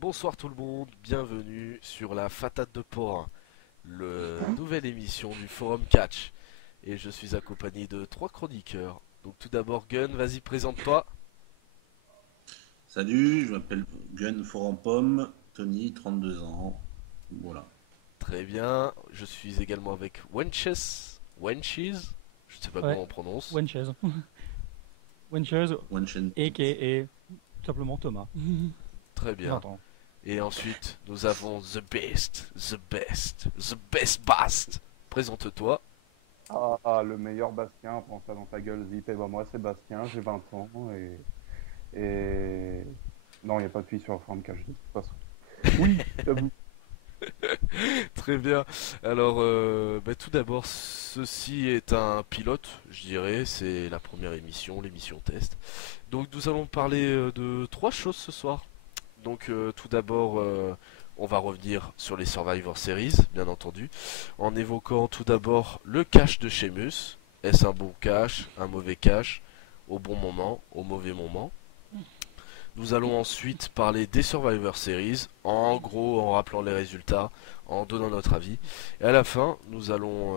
Bonsoir tout le monde, bienvenue sur la Fatate de Porin, le nouvelle émission du Forum Catch. Et je suis accompagné de trois chroniqueurs. Donc tout d'abord Gun, vas-y présente-toi. Salut, je m'appelle Gun Forampom, Tony, 32 ans. Voilà. Très bien, je suis également avec Wenches, je ne sais pas Ouais, comment on prononce. Wenches. Wenches, Wenchen. a.k.a. tout simplement Thomas. Très bien. 20 ans. Et ensuite nous avons the best Bast. Présente-toi. Le meilleur Bastien, prends ça dans ta gueule, Zip. Et ben moi, c'est Bastien, j'ai 20 ans et... Non, il n'y a pas de fille sur le forum cache de toute façon. Oui, j'avoue. Très bien. Alors, tout d'abord, ceci est un pilote, je dirais. C'est la première émission, l'émission test. Donc, nous allons parler de trois choses ce soir. Donc, tout d'abord, on va revenir sur les Survivor Series, bien entendu, en évoquant tout d'abord le cache de Sheamus. Est-ce un bon cache, un mauvais cache, au bon moment, au mauvais moment? Nous allons ensuite parler des Survivor Series, en gros en rappelant les résultats, en donnant notre avis. Et à la fin, nous allons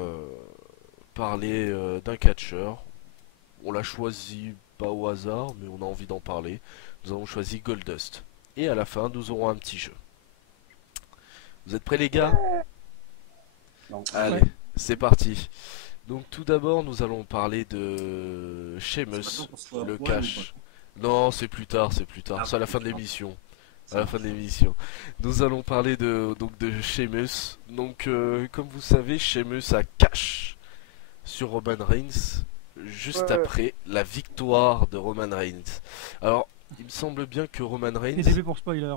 parler d'un catcheur. On l'a choisi pas au hasard, mais on a envie d'en parler. Nous avons choisi Goldust. Et à la fin, nous aurons un petit jeu. Vous êtes prêts les gars? Non. Allez, Ouais. c'est parti. Donc tout d'abord, nous allons parler de C'est maintenant Sheamus, qu'on se fait à le poil ou pas? cache. Non, c'est plus tard, c'est plus tard. Ah, C'est à la fin de d'accord. l'émission. À Ça la fin de marche. l'émission. Nous allons parler de Sheamus. Donc, comme vous savez, Sheamus a cash sur Roman Reigns juste Ouais. après la victoire de Roman Reigns. Alors, il me semble bien que Roman Reigns, Désolé pour spoiler.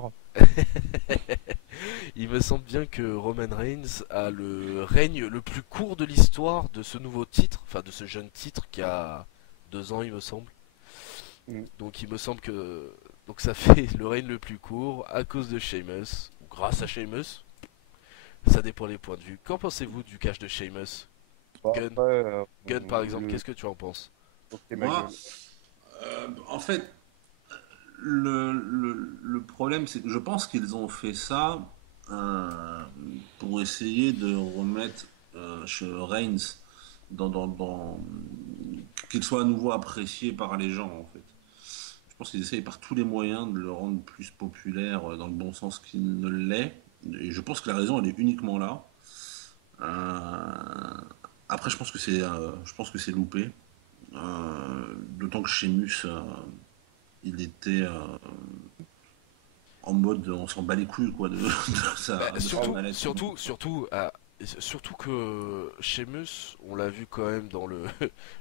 il me semble bien que Roman Reigns a le règne le plus court de l'histoire de ce nouveau titre, enfin de ce jeune titre qui a 2 ans, il me semble. Mm. Donc il me semble que donc ça fait le règne le plus court à cause de Sheamus, ou grâce à Sheamus. Ça dépend des points de vue. Qu'en pensez-vous du cash de Sheamus? Bon, Gun, après, Gun par exemple, qu'est-ce que tu en penses? ok, ma Moi, gueule. en fait, le problème, c'est que je pense qu'ils ont fait ça pour essayer de remettre Reigns dans qu'il soit à nouveau apprécié par les gens, en fait. Je pense qu'ils essayent par tous les moyens de le rendre plus populaire dans le bon sens qu'il ne l'est. Et je pense que la raison, elle est uniquement là. Euh, Après, je pense que c'est loupé. D'autant que Sheamus, il était en mode, on s'en bat les couilles quoi Bah, de sa surtout, maladie. surtout, surtout, surtout que Sheamus, on l'a vu quand même dans le,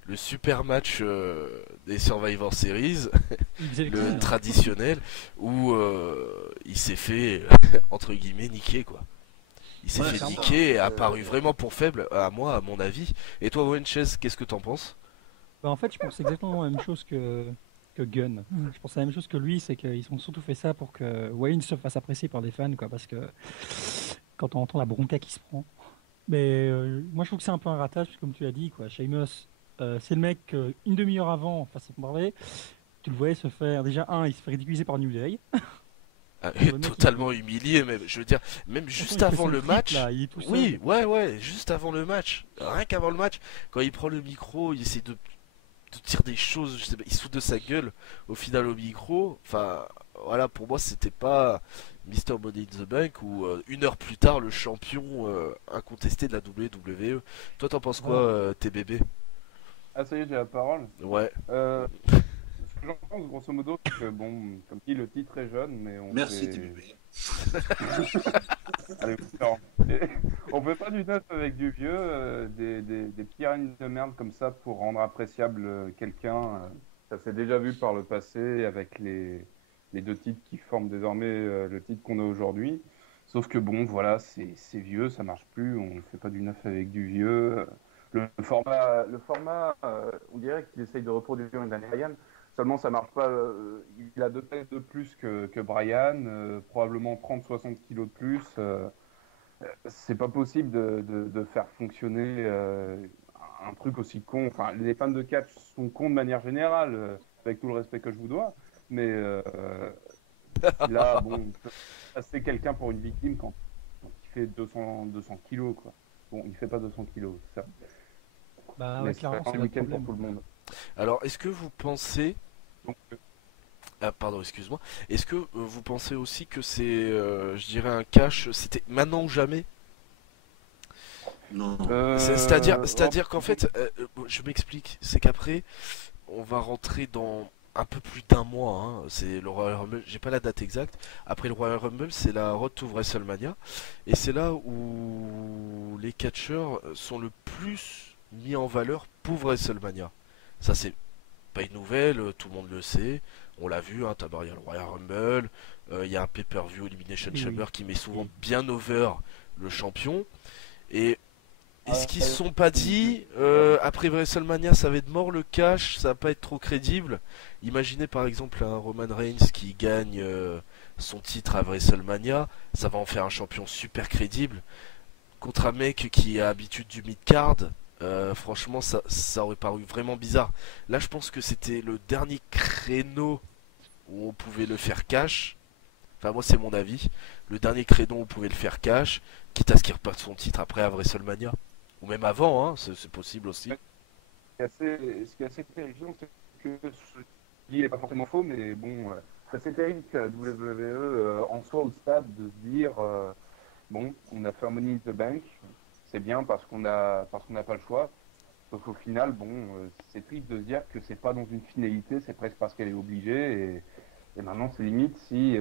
le super match des Survivor Series, Il faisait les le clowns. traditionnel, où il s'est fait, entre guillemets, niquer quoi. Il s'est Ouais, fait c'est Clairement. ça. niquer et a paru vraiment pour faible, à moi, à mon avis. Et toi, Wenches, qu'est-ce que t'en penses? Bah, en fait, je pense exactement la même chose que Gunn. Je pense la même chose que lui, c'est qu'ils ont surtout fait ça pour que Wayne se fasse apprécier par des fans, quoi, parce que quand on entend la bronca qui se prend. Mais moi, je trouve que c'est un peu un ratage, parce que comme tu l'as dit, quoi. Sheamus, c'est le mec, une demi-heure avant, façon de parler, tu le voyais se faire. Déjà, il se fait ridiculiser par New Day. Ah, Genre, le mec, totalement humilié, même. Je veux dire, même Pourtant, juste il fait avant son le trip match. là, il est tout Oui, seul. ouais, ouais, juste avant le match. Rien qu'avant le match, quand il prend le micro, il essaie de dire des choses, je sais pas, il se fout de sa gueule au final au micro. Enfin, voilà, pour moi, c'était pas Mister Money in the Bank ou une heure plus tard, le champion incontesté de la WWE. Toi, t'en penses quoi, Voilà. TBB? Ah, ça y est, j'ai la parole. Ouais, Euh, Ce que j'en pense, grosso modo, c'est que, bon, comme dit, le titre est jeune, mais on Merci fait... TBB. Allez, non. On fait pas du neuf avec du vieux, des petits règnes de merde comme ça pour rendre appréciable quelqu'un. Ça s'est déjà vu par le passé avec les deux titres qui forment désormais le titre qu'on a aujourd'hui. Sauf que bon, voilà, c'est vieux, ça marche plus, on ne fait pas du neuf avec du vieux. Le format, on dirait qu'il essaye de reproduire une Daniel Bryan. Seulement, ça marche pas. Il a 2 têtes de plus que Brian, probablement 30-60 kilos de plus. C'est pas possible de faire fonctionner un truc aussi con. Enfin, les fans de catch sont cons de manière générale, avec tout le respect que je vous dois. Mais Là, bon, passer quelqu'un pour une victime quand il fait 200 kilos, quoi. Bon, il fait pas 200 kilos, ça. Bah Mais ouais, c'est un clairement, c'est le week-end pour problème. tout le monde. Alors, est-ce que vous pensez... Donc, Ah, pardon, excuse-moi. Est-ce que vous pensez aussi que c'est, je dirais, un cash, c'était maintenant ou jamais? Non. C'est-à-dire qu'en fait, je m'explique, c'est qu'après, on va rentrer dans un peu plus d'un mois, hein. C'est le Royal Rumble, j'ai pas la date exacte. Après le Royal Rumble, c'est la Road to WrestleMania, et c'est là où les catcheurs sont le plus mis en valeur pour WrestleMania. Ça, c'est pas une nouvelle, tout le monde le sait. On l'a vu, hein, il y a le Royal Rumble, il y a un pay-per-view Elimination Oui, Chamber oui. qui met souvent Oui. bien over le champion. Et est-ce qu'ils se euh, sont pas dit, après WrestleMania, ça va être mort le cash, ça va pas être trop crédible. Imaginez par exemple un Roman Reigns qui gagne son titre à WrestleMania, ça va en faire un champion super crédible. Contre un mec qui a habitude du mid-card, franchement, ça aurait paru vraiment bizarre. Là, je pense que c'était le dernier créneau où on pouvait le faire cash. Enfin, moi, c'est mon avis. Le dernier créneau où on pouvait le faire cash, quitte à ce qu'il reparte son titre après à WrestleMania. Ou même avant, hein, c'est possible aussi. ce qui est assez terrifiant, c'est que ce qu'il dit n'est pas forcément faux, mais bon, c'est assez terrible que la WWE en soit au stade de se dire bon, on a fait un Money in the Bank, c'est bien parce qu'on n'a pas le choix. Sauf qu'au final, bon, c'est triste de se dire que c'est pas dans une finalité, c'est presque parce qu'elle est obligée. Et maintenant, c'est limite si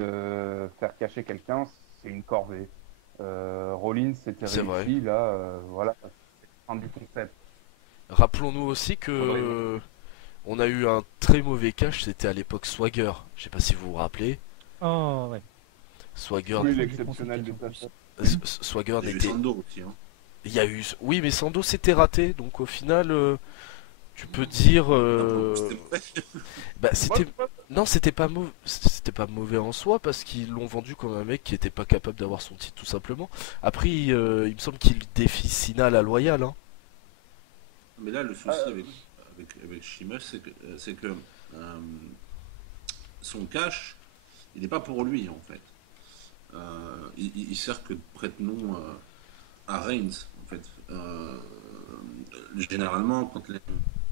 faire cacher quelqu'un, c'est une corvée. Rollins, c'était C'est vrai. réussi, là, voilà, c'est fin du concept. Rappelons-nous aussi Faudrait... que on a eu un très mauvais cash, c'était à l'époque Swagger. Je sais pas si vous vous rappelez. Oh ouais. Swagger, C'est Oui, pour ça que j'ai pensé l'exceptionnel catch en plus. déplacement. Swagger Il y a eu n'était. Sando aussi. Hein. Il y a eu. Oui, mais Sando s'était raté, donc au final, tu peux dire. Ah, pour le coup, c'était mauvais. Bah, Moi, c'était. je pense Non, c'était pas mauvais en soi parce qu'ils l'ont vendu comme un mec qui était pas capable d'avoir son titre tout simplement. Après, il me semble qu'il défie Cena à la loyale, hein. Mais là, le souci avec Sheamus, c'est que son cash, il n'est pas pour lui en fait. Il sert que de prête-nom à Reigns en fait. Généralement, quand les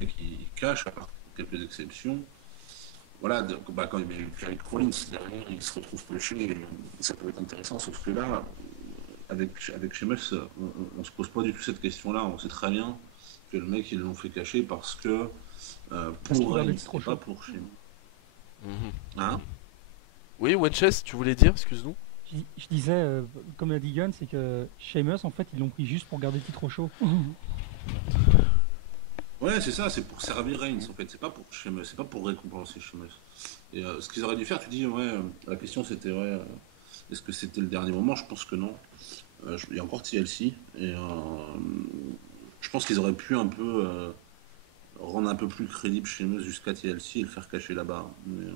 mecs ils cachent, à part quelques exceptions, voilà, quand il met avec Rollins, derrière, il se retrouve pêché, et ça peut être intéressant, sauf que là, avec Sheamus, on se pose pas du tout cette question-là. On sait très bien que le mec, ils l'ont fait cacher parce que Parce qu'il pour gardait Reigns, le titre au et pas chaud. pour Sheamus. Mhm. Hein? Oui, Wenches, tu voulais dire, excuse-nous. Je disais, comme l'a dit Gunn, c'est que Sheamus, en fait, ils l'ont pris juste pour garder le titre au chaud. Ouais, c'est ça, c'est pour servir Reigns en fait, c'est pas pour Sheamus, c'est pas pour récompenser Sheamus. Et ce qu'ils auraient dû faire, tu dis, ouais, la question c'était, ouais, est-ce que c'était le dernier moment? Je pense que non. Il y a encore TLC, et je pense qu'ils auraient pu un peu rendre un peu plus crédible Sheamus jusqu'à TLC et le faire cacher là-bas. Euh,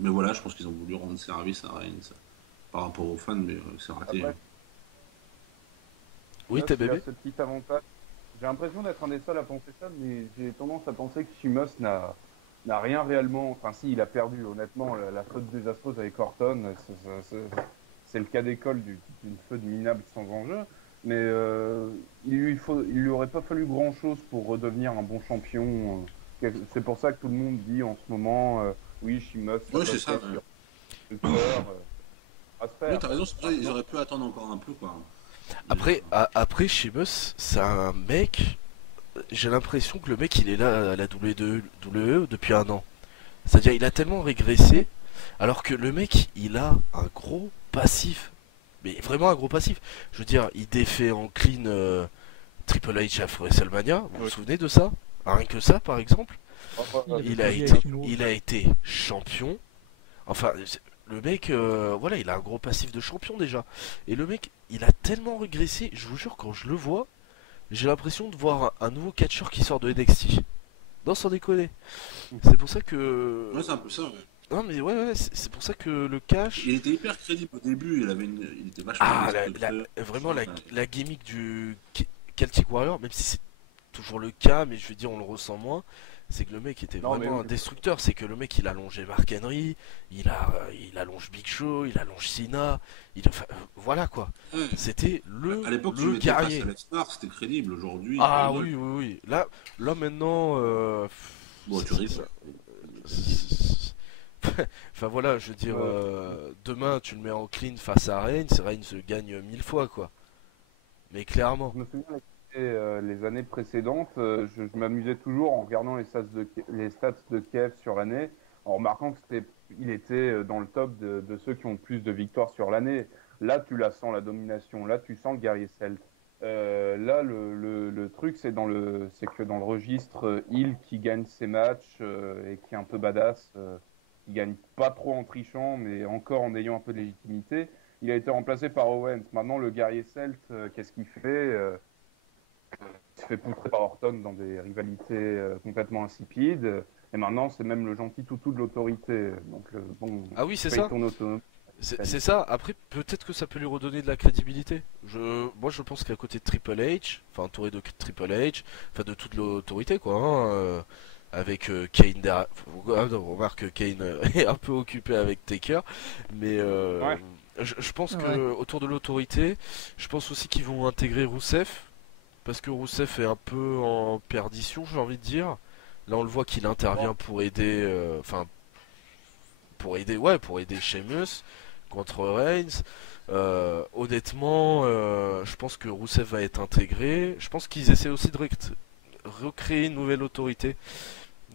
mais voilà, je pense qu'ils ont voulu rendre service à Reigns par rapport aux fans, mais c'est raté. après, Oui, Sheamus, t'es il a bébé. ce petit avantage. J'ai l'impression d'être un des seuls à penser ça, mais j'ai tendance à penser que Sheamus n'a rien réellement. Enfin, si, il a perdu, honnêtement, la faute désastreuse avec Orton, c'est le cas d'école d'une faute minable sans enjeu. Mais il lui aurait pas fallu grand-chose pour redevenir un bon champion. C'est pour ça que tout le monde dit en ce moment, oui, Sheamus, Ouais, c'est ça. sur Ouais. le cœur, à se Ouais, faire. t'as raison, c'est pour ça qu'ils Maintenant, auraient pu attendre encore un peu, quoi. Mais, Après Sheamus, c'est un mec. J'ai l'impression que le mec, il est là à la WWE depuis un an. C'est-à-dire, il a tellement régressé, alors que le mec, il a un gros passif. Mais vraiment un gros passif. Je veux dire, il défait en clean Triple H à WrestleMania. Vous vous oui. souvenez de ça? Rien que ça, par exemple. Il avait Il a perdu été, avec Timo. il a été champion. Enfin, le mec, voilà, il a un gros passif de champion déjà. Et le mec, il a tellement régressé. Je vous jure, quand je le vois, j'ai l'impression de voir un nouveau catcheur qui sort de NXT. Non, sans déconner. C'est pour ça ouais, que. c'est un peu ça, ouais. Non, mais ouais, c'est pour ça que le cash. Il était hyper crédible au début, il était vachement Ah, respectueux. vraiment Enfin, la gimmick du Celtic Warrior, même si c'est toujours le cas, mais je veux dire, on le ressent moins. C'est que le mec était Non, mais vraiment oui. un destructeur. C'est que le mec, il a allongé Mark Henry, il allonge Big Show, il allonge Cena. Enfin, voilà quoi. Ouais. C'était À l'époque, tu le mettais face guerrier. à Lesnar, c'était crédible. Aujourd'hui, tu Ah rigoles. oui, oui, oui. Là maintenant, Bon, tu rigoles. enfin voilà, je veux dire, Ouais. demain tu le mets en clean face à Reigns, Reigns gagne 1000 fois quoi. Mais clairement. Je me souviens les années précédentes, je m'amusais toujours en regardant les stats de Kev sur l'année, en remarquant il était dans le top de ceux qui ont le plus de victoires sur l'année. Là, tu la sens la domination. Là, tu sens le guerrier celte. Là, le truc, c'est que dans le registre heel qui gagne ses matchs et qui est un peu badass, qui gagne pas trop en trichant, mais encore en ayant un peu de légitimité. Il a été remplacé par Owens. Maintenant, le guerrier celte, qu'est-ce qu'il fait Il se fait poutrer par Orton dans des rivalités complètement insipides. Et maintenant, c'est même le gentil toutou de l'autorité. Donc, bon, Ah oui, c'est paye ça. ton autonomie. C'est ça. Après, peut-être que ça peut lui redonner de la crédibilité. Moi, je pense qu'à côté de Triple H, enfin entouré de Triple H, enfin de toute l'autorité, quoi, hein, avec Kane derrière. Ah non, on remarque que Kane est un peu occupé avec Taker, mais Ouais. je pense Ouais. que autour de l'autorité, je pense aussi qu'ils vont intégrer Rousseff, parce que Rousseff est un peu en perdition, j'ai envie de dire. Là, on le voit qu'il intervient pour aider, enfin pour aider Sheamus contre Reigns. Honnêtement, je pense que Rousseff va être intégré. Je pense qu'ils essaient aussi de recréer une nouvelle autorité.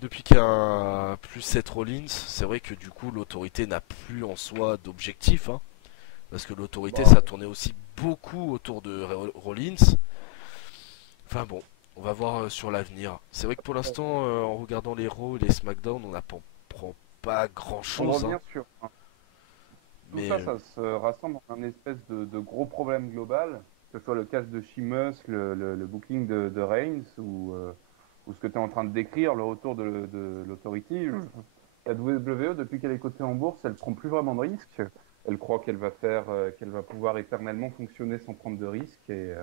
Depuis qu'il y a plus Seth Rollins, c'est vrai que du coup l'autorité n'a plus en soi d'objectif, hein, parce que l'autorité Bah, ça tournait aussi beaucoup autour de Rollins. Enfin bon, on va voir sur l'avenir. C'est vrai que pour l'instant, en regardant les Raw et les SmackDown, on n'apprend pas grand On chose. revient sur tout Mais ça se rassemble dans un espèce de gros problème global, que ce soit le cash de Sheamus, le booking de Reigns ou ce que tu es en train de décrire, le retour de l'autorité. La WWE, depuis qu'elle est cotée en bourse, elle prend plus vraiment de risques. Elle croit qu'elle va pouvoir éternellement fonctionner sans prendre de risques. Et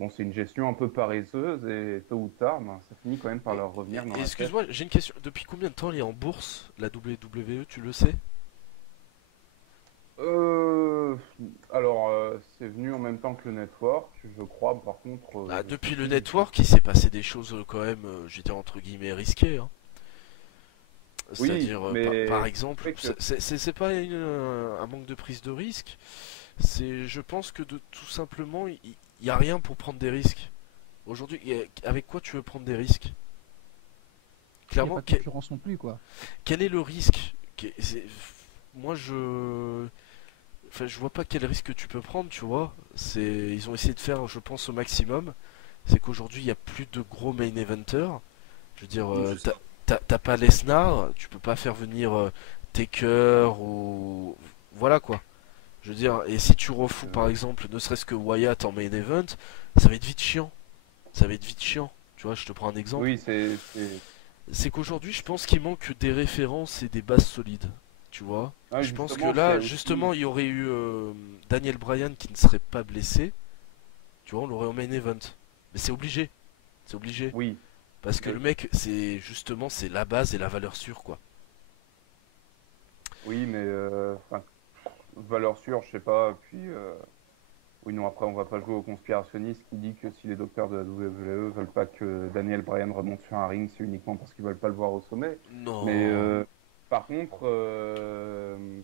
bon, c'est une gestion un peu paresseuse et tôt ou tard, ben, ça finit quand même par leur revenir dans la tête. excuse-moi, j'ai une question. Depuis combien de temps elle est en bourse, la WWE, tu le sais? Alors, c'est venu en même temps que le network, je crois. Par contre, Ah, je depuis sais le plus. network, il s'est passé des choses quand même, je vais dire entre guillemets risquées, hein. Oui, C'est-à-dire, mais par exemple, c'est que- c'est pas un manque de prise de risque. Je pense que tout simplement, il y a rien pour prendre des risques. Aujourd'hui, avec quoi tu veux prendre des risques? Il n'y a Clairement, pas de concurrence non plus, quoi. quel est le risque? Moi, enfin, je vois pas quel risque tu peux prendre, tu vois. Ils ont essayé de faire, je pense, au maximum. C'est qu'aujourd'hui, il y a plus de gros main eventers. Je veux dire, Oui, c'est ça. t'as pas Lesnar, tu peux pas faire venir Taker ou voilà quoi. Je veux dire, et si tu refous par exemple, ne serait-ce que Wyatt en main event, ça va être vite chiant. Ça va être vite chiant. Tu vois, je te prends un exemple. oui, C'est qu'aujourd'hui, je pense qu'il manque des références et des bases solides. Tu vois. ah, Je pense que justement, là, c'est aussi- justement, il y aurait eu Daniel Bryan qui ne serait pas blessé. Tu vois, on l'aurait en main event. Mais c'est obligé. C'est obligé. Oui, Parce que Oui. le mec, c'est la base et la valeur sûre, quoi. oui, mais enfin, valeur sûre, je sais pas. Puis, oui, non, après, on va pas jouer au conspirationniste qui dit que si les docteurs de la WWE veulent pas que Daniel Bryan remonte sur un ring, c'est uniquement parce qu'ils veulent pas le voir au sommet. Non. Mais par contre,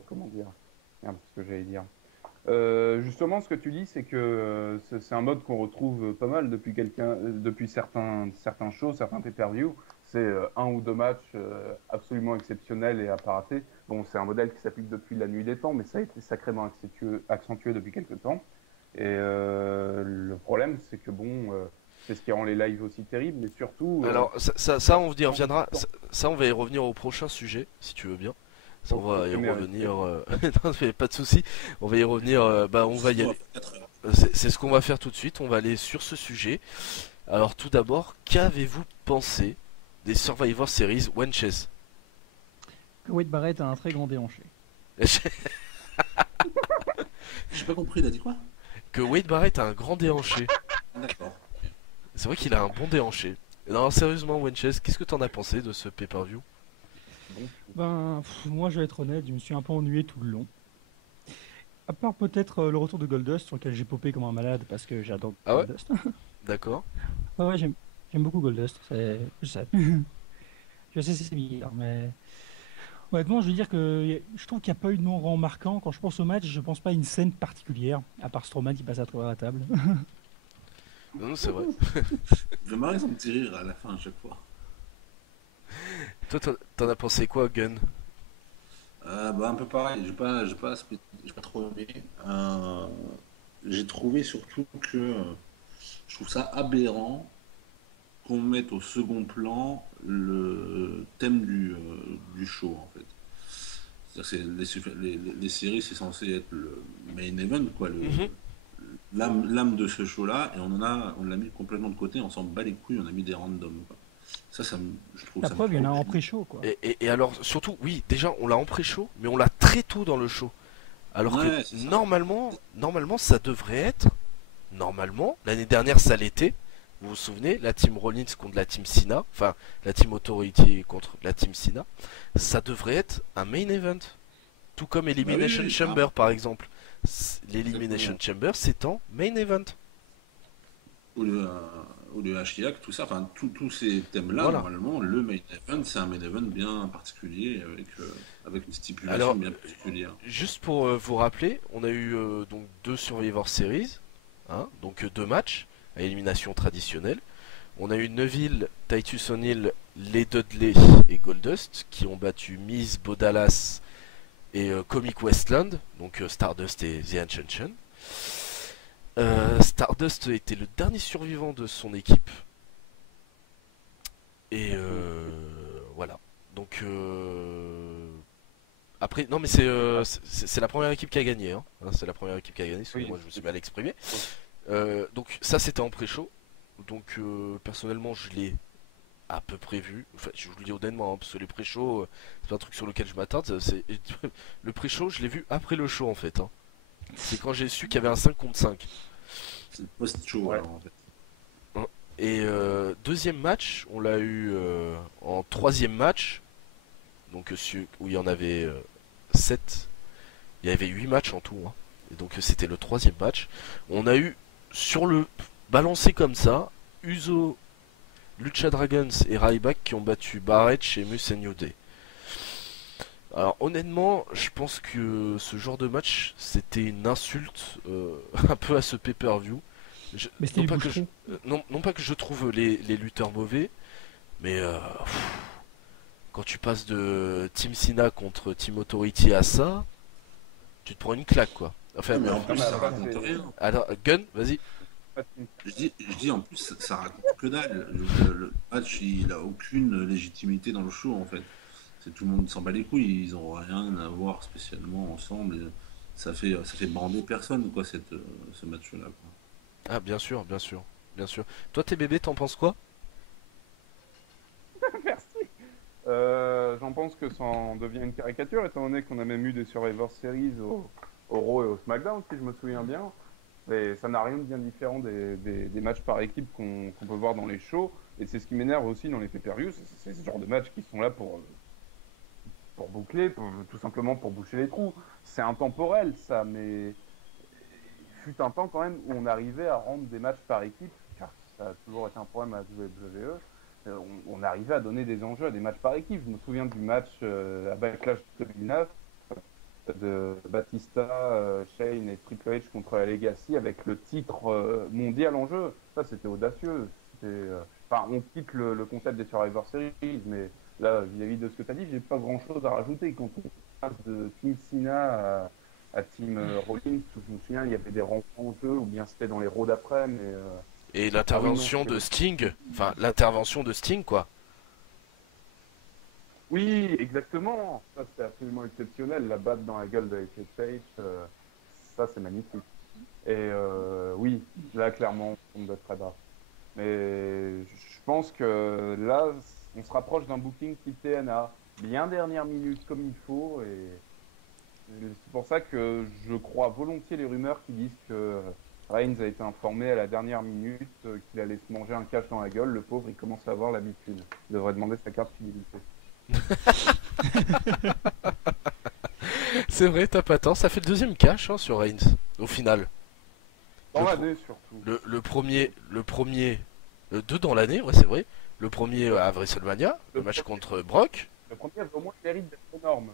comment dire? Merde, ce que j'allais dire. Justement, ce que tu dis, c'est que c'est un mode qu'on retrouve pas mal depuis certains shows, certains pay-per-view. C'est un ou deux matchs absolument exceptionnels et à pas rater. Bon, c'est un modèle qui s'applique depuis la nuit des temps, mais ça a été sacrément accentué depuis quelques temps. Et le problème, c'est que bon, c'est ce qui rend les lives aussi terribles, mais surtout. Alors, ça, on y reviendra. Ça, on va y revenir au prochain sujet, si tu veux bien. Ça, on va y revenir. Non, mais pas de souci. On va y revenir. Bah, on va y aller. 4 heures. C'est ce qu'on va faire tout de suite. On va aller sur ce sujet. Alors, tout d'abord, qu'avez-vous pensé des Survivor Series Wenches? Que Wade Barrett a un très grand déhanché. J'ai pas compris, il a dit quoi? Que Wade Barrett a un grand déhanché. D'accord. C'est vrai qu'il a un bon déhanché. Non, sérieusement, Wenches, qu'est-ce que t'en as pensé de ce pay-per-view? Donc, Moi, je vais être honnête, je me suis un peu ennuyé tout le long. À part peut-être le retour de Goldust, sur lequel j'ai popé comme un malade parce que j'adore Ah ouais? Goldust. D'accord. Ouais, j'aime beaucoup Goldust, je sais. Je sais, c'est bizarre, mais honnêtement, je veux dire que je trouve qu'il n'y a pas eu de moment marquant. Quand je pense au match, je pense pas à une scène particulière, à part Strowman qui passe à travers la table. Non, c'est vrai. Je me son petit rire à la fin à chaque fois. Toi, t'en as pensé quoi, Gun? Bah, un peu pareil, j'ai pas trop aimé. J'ai trouvé surtout que je trouve ça aberrant qu'on mette au second plan le thème du show en fait. C'est-à-dire que les séries, c'est censé être le main event, quoi, Mhm. l'âme de ce show-là, et on l'a mis complètement de côté, on s'en bat les couilles, on a mis des randoms, quoi. Je trouve La ça me preuve, il y en a en trop. pré-show, quoi. Et alors, surtout, oui, déjà, on l'a en pré-show, mais on l'a très tôt dans le show. Alors que Ouais, c'est ça. normalement, ça devrait être. Normalement, l'année dernière, ça l'était. Vous vous souvenez, la team Rollins contre la team Cena, enfin, la team Authority contre la team Cena, ça devrait être un main event. Tout comme Bah oui, Elimination oui, Chamber, carrément. par exemple. L'Elimination Exactement. Chamber, c'est en main event. Ou le Hashiak, tout ça, enfin, tous ces thèmes-là, Voilà. normalement, le main event, c'est un main event bien particulier, avec une stipulation Alors, bien particulière. juste pour vous rappeler, on a eu donc deux Survivor Series, hein, donc deux matchs à élimination traditionnelle. On a eu Neville, Titus O'Neil, les Dudley et Goldust qui ont battu Miz, Bo Dallas et Comic Westland, donc Stardust et The Ascension. Stardust était le dernier survivant de son équipe. Et voilà. Donc après, non mais c'est la première équipe qui a gagné. Hein. C'est la première équipe qui a gagné, excusez-moi, je me suis mal exprimé. Donc ça c'était en pré-show. Donc personnellement je l'ai à peu près vu. Enfin je vous le dis honnêtement, hein, parce que les pré-shows, c'est pas un truc sur lequel je m'attarde. Le pré-show je l'ai vu après le show en fait. Hein. C'est quand j'ai su qu'il y avait un 5 contre 5. C'est le post-show, ouais. alors, en fait. Et deuxième match, on l'a eu en troisième match, donc où il y en avait 7, il y avait 8 matchs en tout, hein. Et donc c'était le troisième match. On a eu sur le balancé comme ça, Uso, Lucha Dragons et Ryback qui ont battu Barrett, Sheamus et New Day. Alors honnêtement, je pense que ce genre de match, c'était une insulte un peu à ce pay-per-view. Mais c'était Non du pas que je, boucheron. non pas que je trouve les lutteurs mauvais, mais quand tu passes de Team Cena contre Team Authority à ça, tu te prends une claque quoi. Enfin, Non, mais en Non, plus, mais ça après, raconte rien. alors, Gun, vas-y. Je dis en plus, ça raconte que dalle. Le match, il a aucune légitimité dans le show, en fait. C'est tout le monde s'en bat les couilles, ils ont rien à voir spécialement ensemble. Et ça fait bander personne, quoi, ce match-là, quoi. Ah, bien sûr, bien sûr, bien sûr. Toi, tes bébés, t'en penses quoi? Merci. J'en pense que ça en devient une caricature, étant donné qu'on a même eu des Survivor Series au Raw et au SmackDown, si je me souviens bien. Et ça n'a rien de bien différent des matchs par équipe qu'on peut voir dans les shows. Et c'est ce qui m'énerve aussi dans les pay-per-views, c'est ce genre de matchs qui sont là pour boucler, tout simplement pour boucher les trous. C'est intemporel, ça, mais il fut un temps quand même où on arrivait à rendre des matchs par équipe, car ça a toujours été un problème à la WWE. On arrivait à donner des enjeux à des matchs par équipe. Je me souviens du match à Backlash 2009 de Batista, Shane et Triple H contre la Legacy avec le titre mondial en jeu. Ça, c'était audacieux. Enfin, on quitte le concept des Survivor Series, mais là, vis-à-vis de ce que tu as dit, j'ai pas grand-chose à rajouter. Quand on passe de Team Cena à Team Rollins, je me souviens, il y avait des rencontres en jeu, ou bien c'était dans les Raw d'après, mais... Et Ah oui, non, l'intervention de Sting, enfin l'intervention de Sting quoi. Oui, exactement. Ça, c'était absolument exceptionnel. La batte dans la gueule de Page, ça, c'est magnifique. Et oui, là, clairement, on tombe de très bas. Mais je pense que là, on se rapproche d'un booking type TNA, bien dernière minute comme il faut. Et c'est pour ça que je crois volontiers les rumeurs qui disent que Reigns a été informé à la dernière minute qu'il allait se manger un cache dans la gueule. Le pauvre, il commence à avoir l'habitude. Il devrait demander sa carte fidélité. C'est vrai, t'as pas tort. Ça fait le deuxième cash hein, sur Reigns, au final. Dans Le l'année surtout. Deux dans l'année, ouais, c'est vrai. Le premier à WrestleMania, le match contre Brock. Le premier avait au moins le mérite d'être énorme.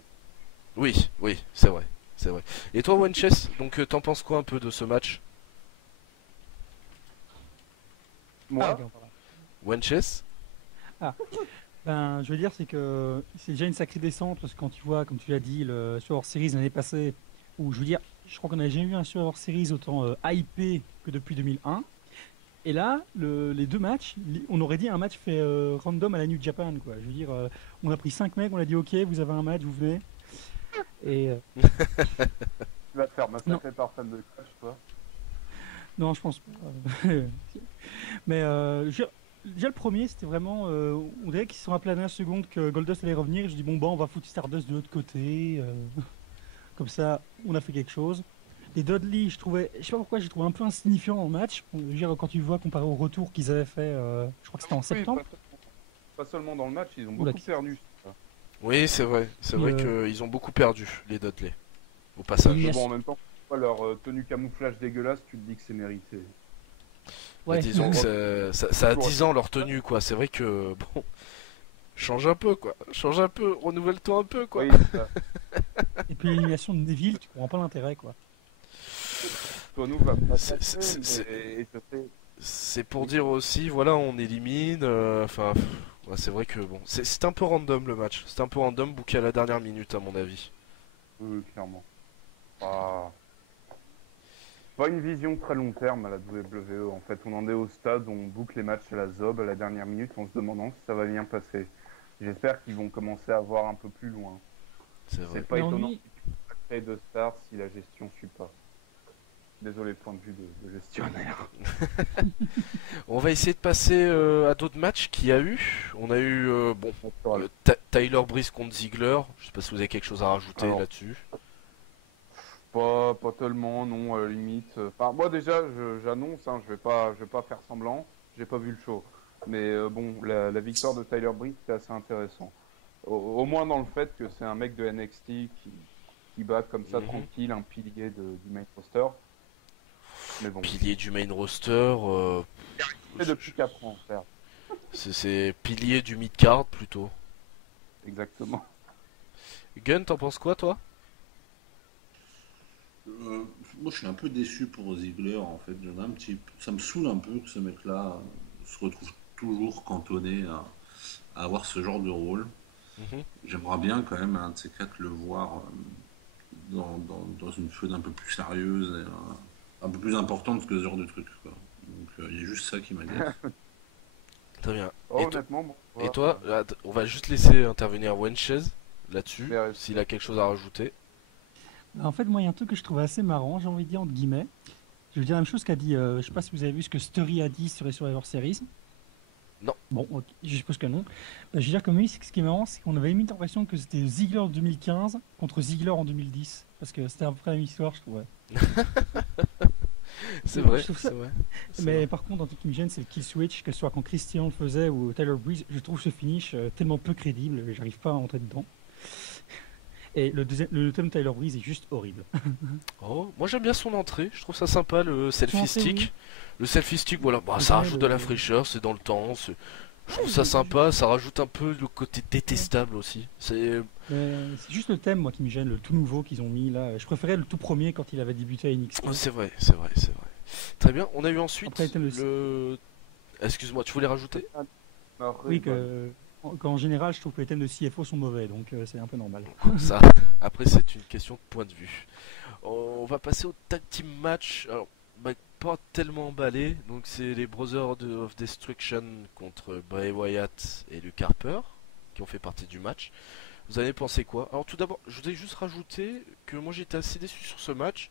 Oui, oui, c'est vrai, c'est vrai. Et toi, Wenches, donc t'en penses quoi un peu de ce match? Moi, ok, on parle. Wenches? Ben, je veux dire, c'est que c'est déjà une sacrée descente parce que quand tu vois, comme tu l'as dit, le Survivor Series l'année passée, où je veux dire, je crois qu'on n'a jamais eu un Survivor Series autant hypé que depuis 2001. Et là, les deux matchs, on aurait dit un match fait random à la New Japan, quoi. Je veux dire, on a pris 5 mecs, on a dit ok, vous avez un match, vous venez. Et tu vas te faire massacrer par fan de catch, toi. non, je pense pas. Mais déjà le premier, c'était vraiment, on dirait qu'ils se sont rappelés à la dernière seconde que Goldust allait revenir. Je dis bon, bah on va foutre Stardust de l'autre côté, comme ça, on a fait quelque chose. Les Dudley, je sais pas pourquoi, j'ai trouvé un peu insignifiant dans le match. Je veux dire, quand tu vois comparé au retour qu'ils avaient fait, je crois que c'était en septembre. Pas seulement dans le match, ils ont Oula, beaucoup perdu. Oui, c'est vrai Oui, qu'ils ont beaucoup perdu, les Dudley, au passage. Oui. Mais bon, en même temps, leur tenue camouflage dégueulasse, tu te dis que c'est mérité. Ouais. Disons que ça a 10 ans leur tenue, quoi. C'est vrai que, bon, change un peu, quoi. Change un peu, renouvelle-toi un peu, quoi. Oui, ça. Et puis l'élimination de Neville, tu comprends pas l'intérêt, quoi. Toi, nous, va pas C'est- passer, c'est- c'est- mais je sais. C'est pour dire aussi, voilà, on élimine. Enfin, ouais, c'est vrai que bon, c'est un peu random le match. C'est un peu random, booké à la dernière minute, à mon avis. Oui, clairement. Pas une vision très long terme à la WWE. En fait, on en est au stade, on boucle les matchs à la zob à la dernière minute en se demandant si ça va bien passer. J'espère qu'ils vont commencer à voir un peu plus loin. C'est vrai. C'est pas Mais étonnant ennui- qu'ils puissent pas créer de stars si la gestion suit pas. Désolé, point de vue de gestionnaire. On va essayer de passer à d'autres matchs qu'il y a eu. On a eu, bon, Tyler Breeze contre Ziggler. Je sais pas si vous avez quelque chose à rajouter Alors, là-dessus. Pas tellement, non, limite. Enfin, moi déjà, j'annonce, hein, je vais pas faire semblant. J'ai pas vu le show, mais bon, la victoire de Tyler Breeze, c'est assez intéressant. Au moins dans le fait que c'est un mec de NXT qui bat comme ça tranquille un pilier du main roster. Mais bon. Pilier du main roster. C'est depuis 4 ans, frère. C'est pilier du mid-card plutôt. Exactement. Gun, t'en penses quoi, toi? Moi, je suis un peu déçu pour Ziggler, en fait. Ça me saoule un peu que ce mec-là se retrouve toujours cantonné à avoir ce genre de rôle. Mhm. J'aimerais bien quand même, un de ces quatre, le voir dans une feud un peu plus sérieuse et un peu plus importante que ce genre de truc, quoi. Donc, il y a juste ça qui m'agace. Très bien. Oh, Et honnêtement, bon. Et toi, on va juste laisser intervenir Wenchez là-dessus, Ouais. s'il a quelque chose à rajouter. En fait, moi, il y a un truc que je trouve assez marrant, j'ai envie de dire entre guillemets. Je veux dire la même chose qu'a dit, je sais pas si vous avez vu ce que Story a dit sur les Survivor Series. Non. Bon, ok, je suppose que non. Je veux dire comme lui, ce qui est marrant, c'est qu'on avait limite l'impression que c'était Ziggler en 2015 contre Ziggler en 2010. Parce que c'était un peu la même histoire, je trouvais. C'est vrai, Je trouve ça- c'est vrai. Mais par contre, un truc qui me gêne, c'est le kill switch, que ce soit quand Christian le faisait ou Tyler Breeze. Je trouve ce finish tellement peu crédible, j'arrive pas à entrer dedans. Et le thème Tyler Breeze est juste horrible. Oh, moi j'aime bien son entrée, je trouve ça sympa le selfie entrée, stick. oui. Le selfie stick, voilà, bah, C'est ça vrai, rajoute de la fraîcheur, c'est dans le temps. Je trouve ça sympa, ça rajoute un peu le côté détestable aussi. C'est C'est juste le thème, moi, qui me gêne, le tout nouveau qu'ils ont mis là. Je préférais le tout premier quand il avait débuté à NXT. oh, c'est vrai, c'est vrai, c'est vrai. Très bien, on a eu ensuite Après, le thème de- le. Excuse-moi, tu voulais rajouter? Oui, qu'en général, je trouve que les thèmes de CFO sont mauvais, donc c'est un peu normal. Ça, après c'est une question de point de vue. On va passer au tag team match. Alors, bah, pas tellement emballé. Donc c'est les Brothers of Destruction contre Bray Wyatt et Luke Harper qui ont fait partie du match. Vous avez pensé quoi? Alors tout d'abord, je voudrais juste rajouter que moi j'étais assez déçu sur ce match.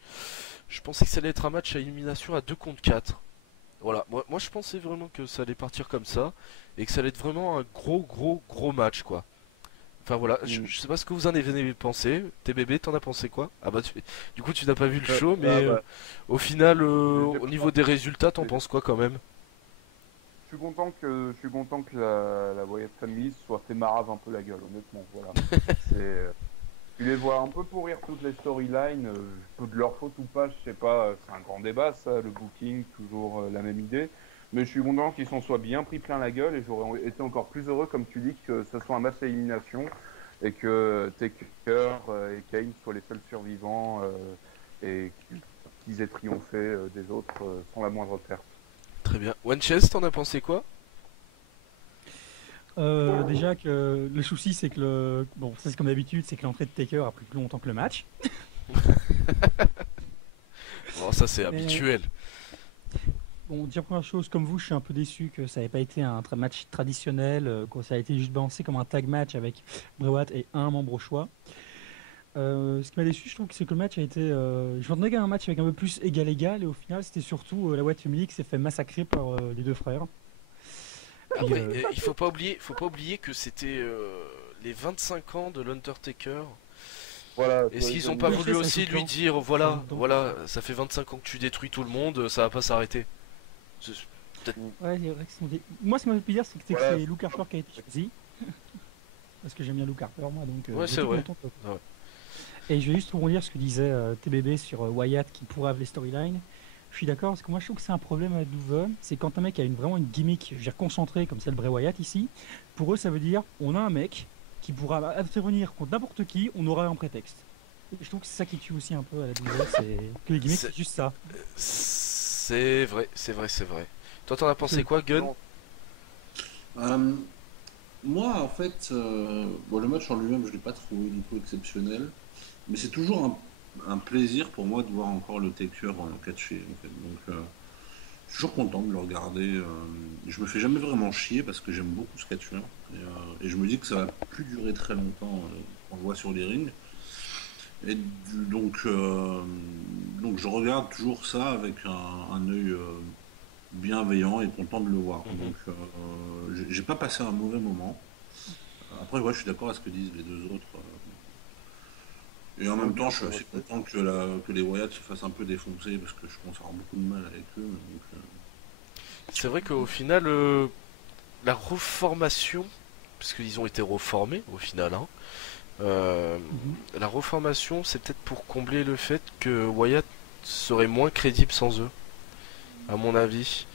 Je pensais que ça allait être un match à élimination à 2 contre 4. Voilà, moi je pensais vraiment que ça allait partir comme ça et que ça allait être vraiment un gros match quoi. Enfin voilà, je sais pas ce que vous en avez pensé. TBB, t'en as pensé quoi? Ah bah du coup tu n'as pas vu le show, mais au final, au niveau des résultats, t'en penses quoi quand même? Je suis content que la Wyatt Family se soit fait marave un peu la gueule, honnêtement. Voilà. Tu les vois un peu pourrir toutes les storylines, peu de leur faute ou pas, je sais pas, c'est un grand débat ça, le booking, toujours la même idée. Mais je suis content qu'ils s'en soient bien pris plein la gueule et j'aurais été encore plus heureux, comme tu dis, que ce soit un match à élimination et que Taker et Kane soient les seuls survivants et qu'ils aient triomphé des autres sans la moindre perte. Très bien. One Chest, t'en as pensé quoi? Déjà que le souci c'est que bon c'est comme d'habitude, c'est que l'entrée de Taker a pris plus longtemps que le match. Bon, ça c'est Et- habituel. Bon, dire première chose, comme vous, je suis un peu déçu que ça n'ait pas été un match traditionnel, que ça a été juste balancé comme un tag match avec Bray Wyatt et un membre au choix. Ce qui m'a déçu, je trouve que c'est que le match a été. Je m'attendais à un match avec un peu plus égal-égal, et au final, c'était surtout la Wyatt Family qui s'est fait massacrer par les deux frères. Ah Puis, ouais, il faut pas oublier que c'était les 25 ans de l'Undertaker. Voilà, Est-ce qu'ils ont Oui, pas ça, voulu ça aussi fait lui longtemps. dire Ça voilà, fait longtemps. voilà, ça fait 25 ans que tu détruis tout le monde, ça va pas s'arrêter. C'est- peut-être- Ouais, c'est vrai que moi, ce qui m'a fait plaisir, c'est que Voilà. c'est Luke Harper qui a été choisi. Parce que j'aime bien Luke Harper, moi, donc Ouais, c'est j'étais vrai. content. Ouais. Et je vais juste rebondir sur ce que disait TBB sur Wyatt qui pourrait avoir les storylines. Je suis d'accord, parce que moi je trouve que c'est un problème avec Douve, c'est quand un mec a vraiment une gimmick, je veux dire, concentrée, comme celle de Bray Wyatt ici, pour eux ça veut dire on a un mec qui pourra intervenir contre n'importe qui, on aura un prétexte. Et je trouve que c'est ça qui tue aussi un peu à la Douve, c'est que les gimmicks C'est- c'est juste ça. C'est vrai, c'est vrai, c'est vrai. Toi, t'en as pensé quoi, Gun? Euh, Moi, en fait, bon, le match en lui-même, je l'ai pas trouvé du tout exceptionnel, mais c'est toujours un plaisir pour moi de voir encore le Taker catcher, en fait. Donc, je suis toujours content de le regarder. Je me fais jamais vraiment chier parce que j'aime beaucoup ce catcheur. Et je me dis que ça va plus durer très longtemps qu'on le voit sur les rings. Et donc je regarde toujours ça avec un œil bienveillant et content de le voir. Mhm. Donc j'ai pas passé un mauvais moment. Après, ouais, je suis d'accord avec ce que disent les deux autres. Et en même temps, je suis assez content que les Wyatt se fassent un peu défoncer parce que je commence à avoir beaucoup de mal avec eux. Donc, C'est vrai qu'au final, la reformation, parce qu'ils ont été reformés au final, hein, la reformation, c'est peut-être pour combler le fait que Wyatt serait moins crédible sans eux, à mon avis.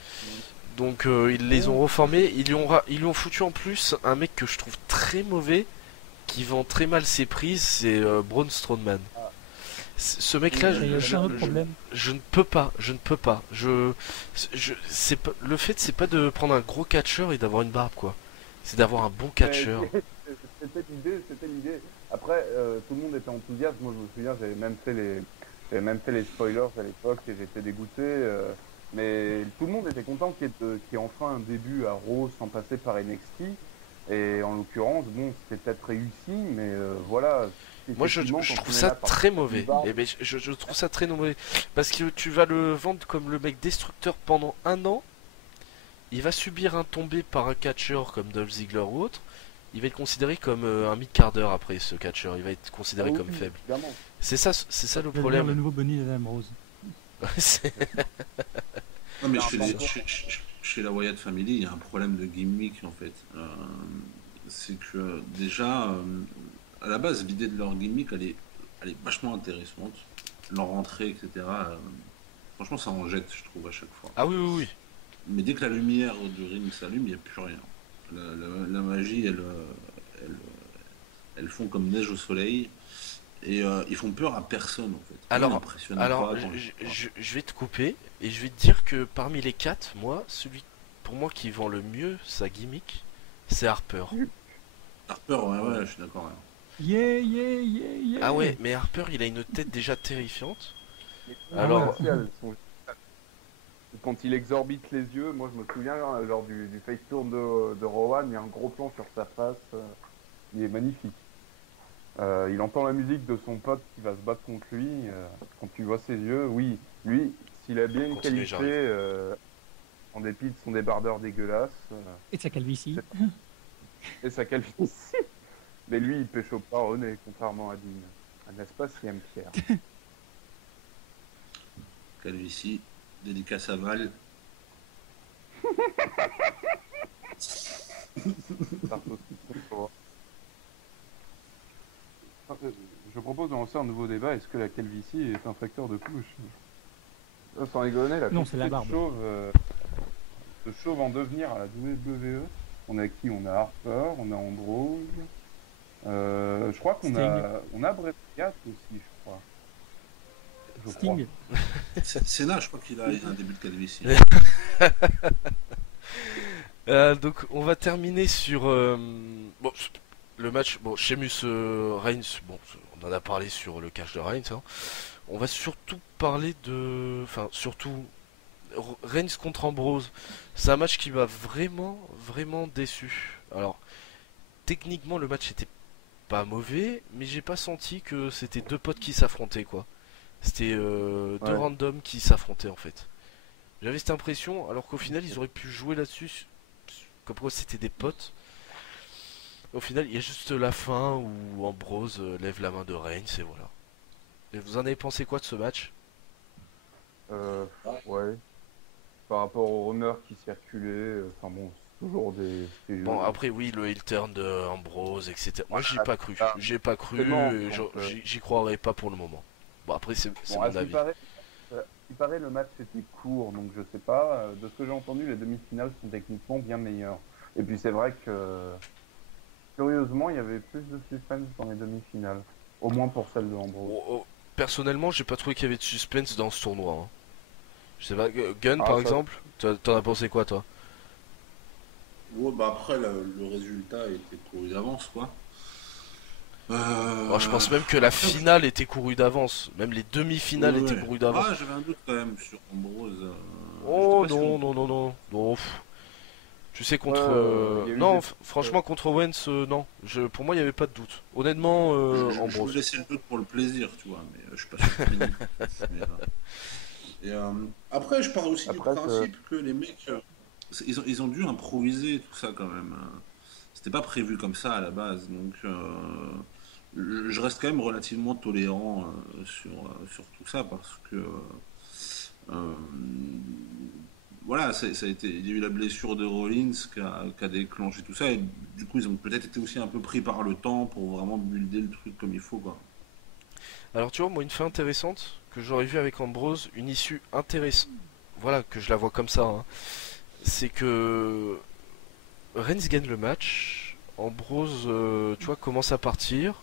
Donc ils les ont reformés, ils lui ont foutu en plus un mec que je trouve très mauvais, qui vend très mal ses prises, c'est Braun Strowman. Ce mec-là, Et c'est un autre problème. je ne peux pas, je ne peux pas. C'est pas, le fait, c'est pas de prendre un gros catcheur et d'avoir une barbe, quoi. C'est d'avoir un bon catcheur. C'était l'idée. Après, tout le monde était enthousiaste. Moi, je me souviens, j'avais même fait les spoilers à l'époque et j'étais dégoûté. Mais tout le monde était content qu'il y ait enfin un début à Raw sans passer par NXT. Et en l'occurrence, bon, c'était peut-être réussi, mais voilà. Moi, je Effectivement, quand trouve on est ça là par très une mauvais. barbe, Eh ben, je trouve ça très mauvais. Parce que tu vas le vendre comme le mec destructeur pendant un an. Il va subir un tombé par un catcheur comme Dolph Ziggler ou autre. Il va être considéré comme un mid-quart d'heure après ce catcheur. Il va être considéré ah comme oui, faible. évidemment. C'est ça le Je vais devenir le problème. nouveau Bonnie Adam Rose. C'est- non, mais C'est un chez la Wyatt Family, il y a un problème de gimmick en fait. C'est que déjà, à la base, l'idée de leur gimmick, elle est vachement intéressante. Leur rentrée, etc. Franchement, ça en jette, je trouve, à chaque fois. Ah oui, oui, oui. Mais dès que la lumière du ring s'allume, il n'y a plus rien. La magie, elle, elles font comme neige au soleil. Et ils font peur à personne, en fait. Ils Alors, n'impressionnent alors, pas quand ils parlent. je vais te couper et je vais te dire que parmi les quatre, moi, celui pour moi qui vend le mieux sa gimmick, c'est Harper. Harper, ouais, je suis d'accord. Ouais. Yeah, yeah, yeah, yeah. Ah ouais, mais Harper, il a une tête déjà terrifiante. Ah Alors, ouais. Elles sont- Quand il exorbite les yeux, moi je me souviens lors du face tour de Rowan, il y a un gros plan sur sa face, il est magnifique. Il entend la musique de son pote qui va se battre contre lui. Quand tu vois ses yeux, oui, lui, s'il a bien une Continue, qualité, j'arrive. en dépit de son débardeur dégueulasse Et de sa calvitie. et sa calvitie, Mais lui, il pêche au pas au nez, contrairement à Dean. Ah, n'est-ce pas, CM Pierre? Calvitie, dédicace à Val. Je propose de lancer un nouveau débat. Est-ce que la calvitie est un facteur de couche? Sans rigoler, la Non, c'est la barbe. de chauve en devenir à la WWE. On a qui? On a Harper, on a Ambrose. Je crois qu'on a Bret Hart aussi, je crois. Sting. Senna, je crois qu'il a un début de calvitie. Donc on va terminer sur bon, le match. Bon, Sheamus Reigns. Bon, on en a parlé sur le catch de Reigns. Hein. On va surtout parler de, enfin surtout Reigns contre Ambrose. C'est un match qui m'a vraiment déçu. Alors techniquement le match était pas mauvais, mais j'ai pas senti que c'était deux potes qui s'affrontaient quoi. C'était deux randoms qui s'affrontaient en fait. J'avais cette impression, alors qu'au final ils auraient pu jouer là-dessus, comme quoi c'était des potes. Au final, il y a juste la fin où Ambrose lève la main de Reigns et voilà. Et vous en avez pensé quoi de ce match? Ouais. Par rapport aux rumeurs qui circulaient, enfin bon, c'est toujours des. Bon, après, oui, le heel turn de Ambrose, etc. Moi, j'y ai pas cru. J'ai pas cru, j'y croirais pas pour le moment. Bon, après, c'est mon avis. Il paraît, le match était court, donc je sais pas. De ce que j'ai entendu, les demi-finales sont techniquement bien meilleures. Et puis c'est vrai que, curieusement, il y avait plus de suspense dans les demi-finales. Au moins pour celle de Ambrose. Personnellement, j'ai pas trouvé qu'il y avait de suspense dans ce tournoi. Hein. Je sais pas, Gun par exemple, t'en as pensé quoi toi? Ouais, bah après, le résultat était couru d'avance, quoi. Bon, je pense même que la finale était courue d'avance. Même les demi-finales étaient courues d'avance. Ah, j'avais un doute quand même sur Ambrose. Oh non, non. Tu sais, contre. Non, franchement, contre Owens, non. Pour moi, il n'y avait pas de doute. Honnêtement, je Ambrose. vais laisser le doute pour le plaisir, tu vois, mais je suis pas surpris. Après, je pars aussi du principe que les mecs. Ils ont dû improviser tout ça quand même. C'était pas prévu comme ça à la base, donc je reste quand même relativement tolérant sur tout ça parce que voilà, ça a été, il y a eu la blessure de Rollins qui a déclenché tout ça et du coup ils ont peut-être été aussi un peu pris par le temps pour vraiment builder le truc comme il faut quoi. Alors tu vois, moi une fin intéressante que j'aurais vu avec Ambrose, une issue intéressante, voilà que je la vois comme ça, hein. C'est que Reigns gagne le match, Ambrose, tu vois, commence à partir.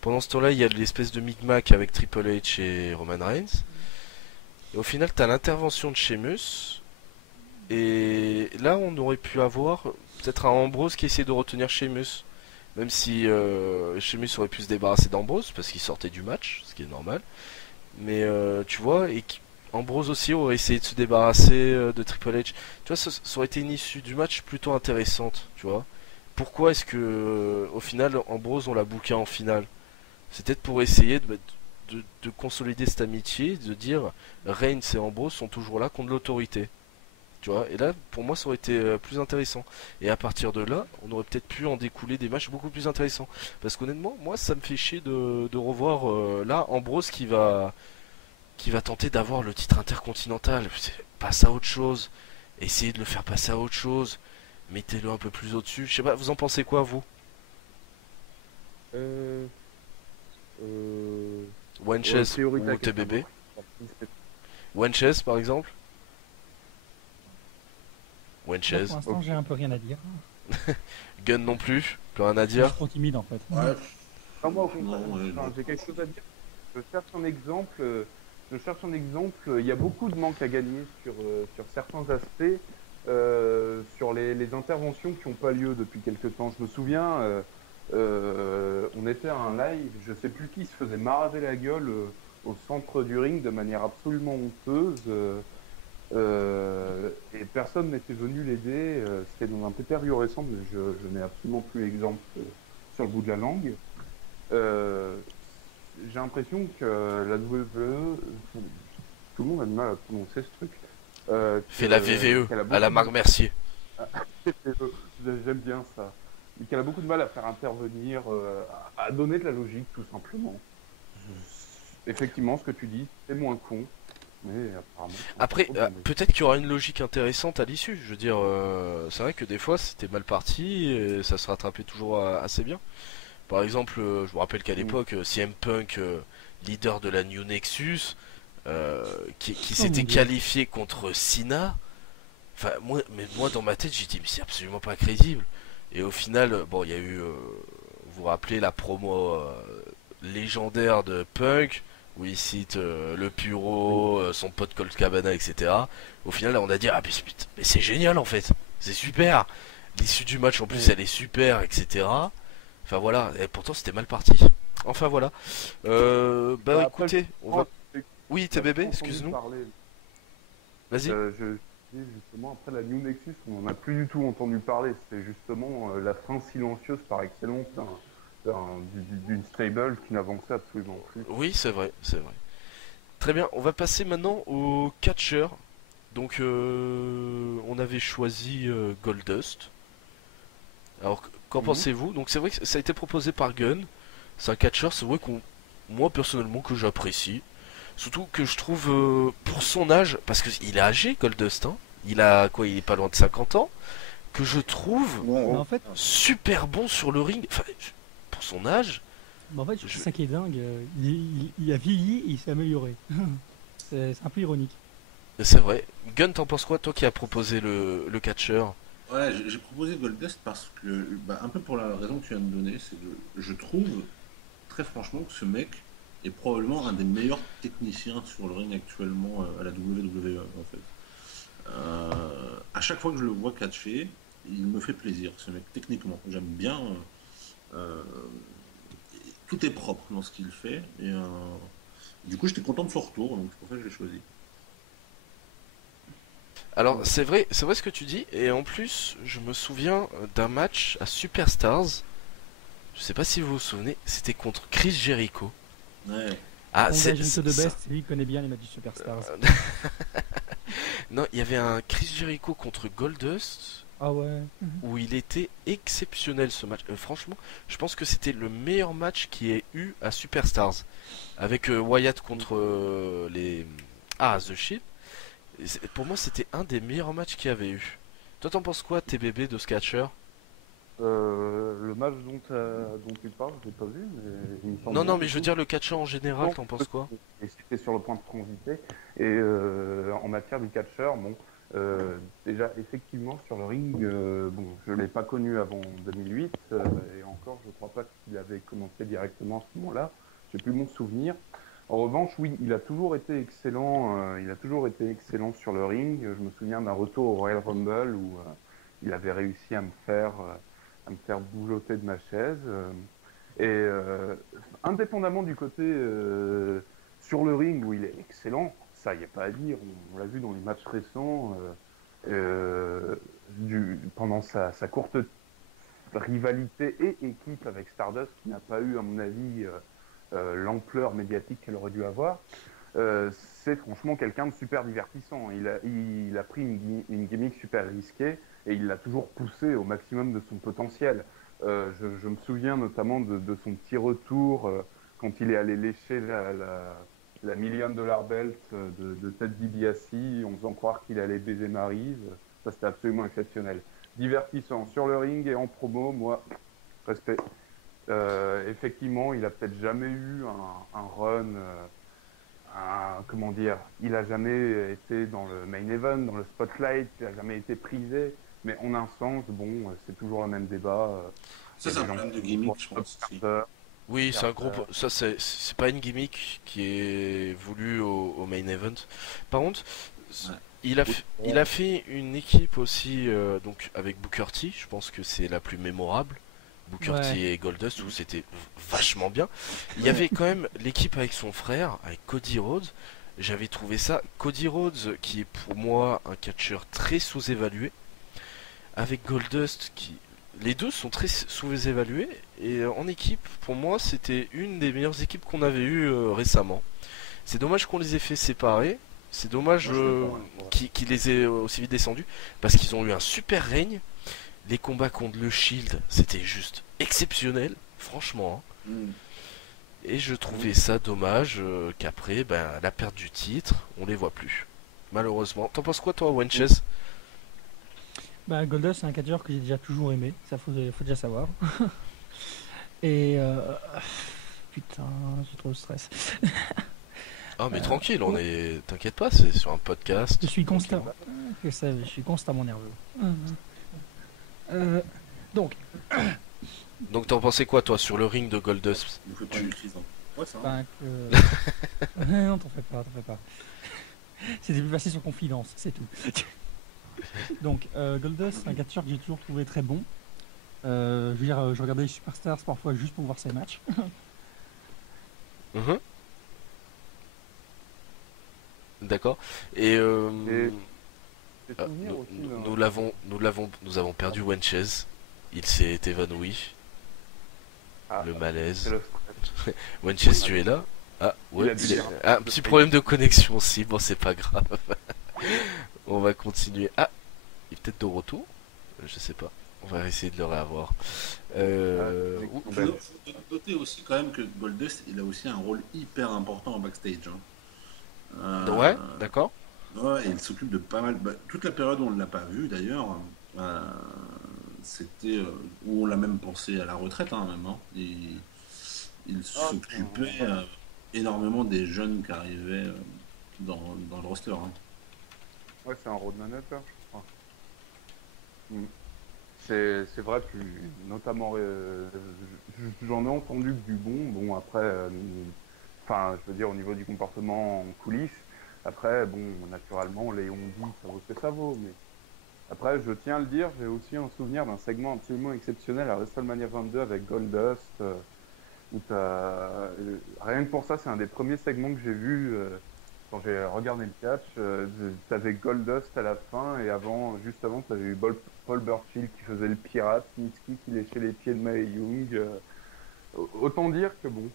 Pendant ce temps-là, il y a l'espèce de micmac avec Triple H et Roman Reigns. Et au final, t'as l'intervention de Sheamus. Et là, on aurait pu avoir peut-être un Ambrose qui essayait de retenir Sheamus. Même si Sheamus aurait pu se débarrasser d'Ambrose parce qu'il sortait du match, ce qui est normal. Mais tu vois, Ambrose aussi aurait essayé de se débarrasser de Triple H. Tu vois, ça aurait été une issue du match plutôt intéressante, tu vois. Pourquoi est-ce que au final Ambrose on l'a booké en finale? C'est peut-être pour essayer de consolider cette amitié, de dire Reigns et Ambrose sont toujours là contre l'autorité. Tu vois, et là, pour moi, ça aurait été plus intéressant. Et à partir de là, on aurait peut-être pu en découler des matchs beaucoup plus intéressants. Parce qu'honnêtement, moi, ça me fait chier de revoir là Ambrose qui va tenter d'avoir le titre intercontinental. Passe à autre chose. Essayez de le faire passer à autre chose. Mettez-le un peu plus au-dessus. Je sais pas, vous en pensez quoi, vous? Wenches ou TBB? Wenches, par exemple? Wenches. Pour l'instant, j'ai un peu rien à dire. Gun non plus, plus rien à Je suis dire. trop timide en fait. Ouais. Non, moi, au contraire, j'ai quelque chose à dire. Je cherche un exemple. Il y a beaucoup de manques à gagner sur certains aspects, sur les interventions qui n'ont pas lieu depuis quelques temps. Je me souviens, on était à un live, je sais plus qui se faisait maraver la gueule au centre du ring de manière absolument honteuse. Et personne n'était venu l'aider. C'était dans un pay-per-view récent, mais je n'ai absolument plus l'exemple sur le bout de la langue. J'ai l'impression que la WWE, tout le monde a du mal à prononcer ce truc. Fait la VVE à la Marc Mercier. J'aime bien ça. et qu'elle a beaucoup de mal à faire intervenir, à donner de la logique, tout simplement. Effectivement, ce que tu dis, c'est moins con, mais apparemment... Après, peut-être qu'il y aura une logique intéressante à l'issue. Je veux dire, c'est vrai que des fois c'était mal parti et ça se rattrapait toujours assez bien. Par exemple, je me rappelle qu'à l'époque, CM Punk, leader de la New Nexus, qui s'était qualifié contre Cena. Enfin, moi dans ma tête, j'ai dit mais c'est absolument pas crédible. Et au final, bon, il y a eu, vous vous rappelez la promo légendaire de Punk où il cite le Puro, son pote Colt Cabana, etc. Au final, là, on a dit ah mais c'est génial en fait, c'est super. L'issue du match en plus, elle est super, etc. Enfin voilà, et pourtant c'était mal parti. Enfin voilà. Bah écoutez, on va. Oui, t'es bébé, excuse-nous. Vas-y. Je dis justement, après la New Nexus, on n'en a plus du tout entendu parler. C'était justement la fin silencieuse par excellence d'une stable qui n'avançait absolument plus. Oui, c'est vrai, c'est vrai. Très bien, on va passer maintenant au catcher. Donc on avait choisi Goldust. Alors qu'en pensez-vous? Donc c'est vrai que ça a été proposé par Gunn. C'est un catcher, c'est vrai qu'on, moi personnellement, que j'apprécie. Surtout que je trouve pour son âge, parce qu'il est âgé Goldust, hein. Il a quoi? Il est pas loin de 50 ans. Que je trouve En fait, super bon sur le ring. Enfin, pour son âge. en fait, c'est ça qui est dingue. Il a vieilli et il s'est amélioré. C'est un peu ironique. C'est vrai. Gunn, t'en penses quoi, toi qui as proposé le catcher? Ouais, j'ai proposé Goldust parce que, bah, un peu pour la raison que tu viens de donner, c'est que je trouve, très franchement, que ce mec est probablement un des meilleurs techniciens sur le ring actuellement à la WWE, en fait. À chaque fois que je le vois catcher, il me fait plaisir, ce mec, techniquement. J'aime bien. euh, Tout est propre dans ce qu'il fait. Et du coup, j'étais content de son retour, donc c'est pour ça que je l'ai choisi. Alors c'est vrai ce que tu dis, et en plus je me souviens d'un match à Superstars, je sais pas si vous vous souvenez, c'était contre Chris Jericho. Ouais. Ah On c'est de Best, lui il connaît bien les matchs du Superstars. non, il y avait un Chris Jericho contre Goldust Ah ouais. où il était exceptionnel ce match. Franchement, je pense que c'était le meilleur match qui ait eu à Superstars avec Wyatt contre The Shield. Pour moi, c'était un des meilleurs matchs qu'il y avait eu. Toi, t'en penses quoi, tes bébés de Scatcher? Le match dont tu parles, je l'ai pas vu, mais il me semble Non, bien, mais du je veux coup. dire le catcher en général, Non, t'en penses quoi? et c'était sur le point de transiter. Et en matière du catcheur, bon, déjà effectivement sur le ring, bon, je l'ai pas connu avant 2008 et encore, je crois pas qu'il avait commencé directement à ce moment-là. J'ai plus mon souvenir. En revanche, oui, il a toujours été excellent. Il a toujours été excellent sur le ring. Je me souviens d'un retour au Royal Rumble où il avait réussi à me faire bougeoter de ma chaise. Indépendamment du côté sur le ring où il est excellent, ça y a pas à dire. On l'a vu dans les matchs récents pendant sa courte rivalité et équipe avec Stardust qui n'a pas eu, à mon avis, l'ampleur médiatique qu'elle aurait dû avoir. C'est franchement quelqu'un de super divertissant. Il a pris une gimmick super risquée et il l'a toujours poussé au maximum de son potentiel. Je me souviens notamment de son petit retour quand il est allé lécher la $1 million belt de Ted DiBiase en faisant croire qu'il allait baiser Maryse. Ça, c'était absolument exceptionnel. Divertissant sur le ring et en promo, moi, respect. Effectivement, il a peut-être jamais eu un run, comment dire, il a jamais été dans le main event, dans le spotlight, il a jamais été prisé, mais en un sens, bon, c'est toujours le même débat. Ça, c'est un problème de gimmick, je pense. Oui, c'est un groupe. Ça, c'est pas une gimmick qui est voulue au main event. Par contre, Ouais. il a fait une équipe aussi, donc avec Booker T. Je pense que c'est la plus mémorable. Booker T et Goldust, où c'était vachement bien. Il y avait quand même l'équipe avec son frère, avec Cody Rhodes. J'avais trouvé ça. Cody Rhodes, qui est pour moi un catcheur très sous-évalué, avec Goldust, qui. Les deux sont très sous-évalués. Et en équipe, pour moi, c'était une des meilleures équipes qu'on avait eues récemment. C'est dommage qu'on les ait fait séparer. C'est dommage qu'ils les aient aussi vite descendus. Parce qu'ils ont eu un super règne. Les combats contre le Shield, c'était juste exceptionnel, franchement. Hein. Mm. Et je trouvais ça dommage qu'après, ben, la perte du titre, on les voit plus. Malheureusement. T'en penses quoi, toi, Wenches? Bah, Goldust, c'est un catcheur que j'ai déjà toujours aimé, ça faut déjà savoir. Et putain, j'ai trop de stress. Ah, mais tranquille, t'inquiète pas, c'est sur un podcast. Je suis constamment. Je suis constamment nerveux. Donc, Donc, t'en pensais quoi, toi, sur le ring de Goldust? Il faut pas une crise. Hein. Ouais, ça va. ben, non, t'en fais pas. C'était plus facile sur Confidence, c'est tout. Donc, Goldust, c'est un catcheur que j'ai toujours trouvé très bon. Je veux dire, je regardais les Superstars parfois juste pour voir ses matchs. Mhm. D'accord. Et, Des souvenirs aussi, nous avons perdu Wenches. Il s'est évanoui. Le c'est malaise. le stress. Wenches, tu es là? Ah, Il ouais. a dû dire. Un petit problème de connexion aussi. Bon, c'est pas grave. On va continuer. Ah, il est peut-être de retour? Je sais pas. On va essayer de le réavoir. Je dois noter aussi quand même que Goldust, il a aussi un rôle hyper important en backstage. Hein. Ouais, d'accord. Ouais, il s'occupe de pas mal. Bah, toute la période où on ne l'a pas vu d'ailleurs, euh, c'était où on l'a même pensé à la retraite, hein, même. Hein. Il s'occupait énormément des jeunes qui arrivaient dans le roster. Hein. Ouais, c'est un road manager, je crois. Mm. C'est vrai, notamment, j'en ai entendu que du bon. Bon, après, enfin, je veux dire, au niveau du comportement en coulisses, après, bon, naturellement, les on-dit, ça vaut ce que ça vaut. Mais après, je tiens à le dire, j'ai aussi un souvenir d'un segment absolument exceptionnel à WrestleMania 22 avec Goldust. Où rien que pour ça, c'est un des premiers segments que j'ai vu quand j'ai regardé le catch. T'avais Goldust à la fin et juste avant, t'avais eu Paul Burchill qui faisait le pirate, Mitski qui léchait les pieds de Mae Young. Autant dire que bon,